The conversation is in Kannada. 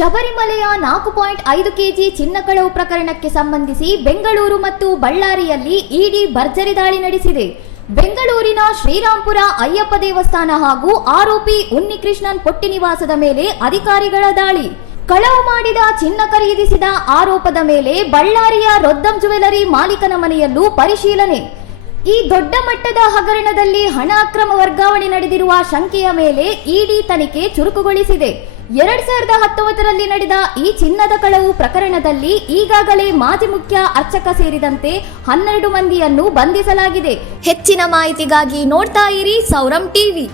ಶಬರಿಮಲೆಯ 4.5 ಕೆಜಿ ಚಿನ್ನ ಕಳವು ಪ್ರಕರಣಕ್ಕೆ ಸಂಬಂಧಿಸಿ ಬೆಂಗಳೂರು ಮತ್ತು ಬಳ್ಳಾರಿಯಲ್ಲಿ ಇಡಿ ಭರ್ಜರಿ ದಾಳಿ ನಡೆಸಿದೆ. ಬೆಂಗಳೂರಿನ ಶ್ರೀರಾಂಪುರ ಅಯ್ಯಪ್ಪ ದೇವಸ್ಥಾನ ಹಾಗೂ ಆರೋಪಿ ಉನ್ನಿಕೃಷ್ಣನ್ ಪೊಟ್ಟಿ ನಿವಾಸದ ಮೇಲೆ ಅಧಿಕಾರಿಗಳ ದಾಳಿ. ಕಳವು ಮಾಡಿದ ಚಿನ್ನ ಖರೀದಿಸಿದ ಆರೋಪದ ಮೇಲೆ ಬಳ್ಳಾರಿಯ ರೊದ್ದಂ ಜ್ಯುವೆಲರಿ ಮಾಲೀಕನ ಮನೆಯಲ್ಲೂ ಪರಿಶೀಲನೆ. ಈ ದೊಡ್ಡ ಮಟ್ಟದ ಹಗರಣದಲ್ಲಿ ಹಣ ಅಕ್ರಮ ವರ್ಗಾವಣೆ ನಡೆದಿರುವ ಶಂಕೆಯ ಮೇಲೆ ಇಡಿ ತನಿಖೆ ಚುರುಕುಗೊಳಿಸಿದೆ. 2019ರಲ್ಲಿ ನಡೆದ ಈ ಚಿನ್ನದ ಕಳವು ಪ್ರಕರಣದಲ್ಲಿ ಈಗಾಗಲೇ ಮಾಜಿ ಮುಖ್ಯ ಅರ್ಚಕ ಸೇರಿದಂತೆ 12 ಮಂದಿಯನ್ನು ಬಂಧಿಸಲಾಗಿದೆ. ಹೆಚ್ಚಿನ ಮಾಹಿತಿಗಾಗಿ ನೋಡ್ತಾ ಇರಿ ಸೌರಂ ಟಿವಿ.